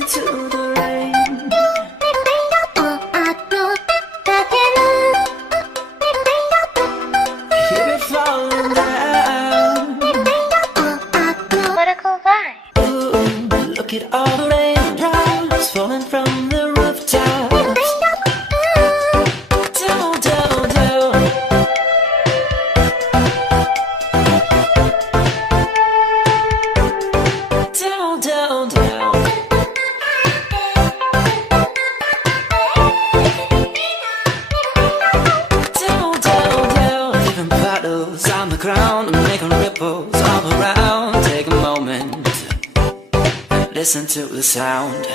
listen to the rain. Hear it falling down. Political vibe. Ooh, look at all the raindrops falling from the rooftops. Down, down, down. Down, down, down. Down, down, down. Leaving puddles on the ground and making ripples all around. Take a moment, listen to the sound.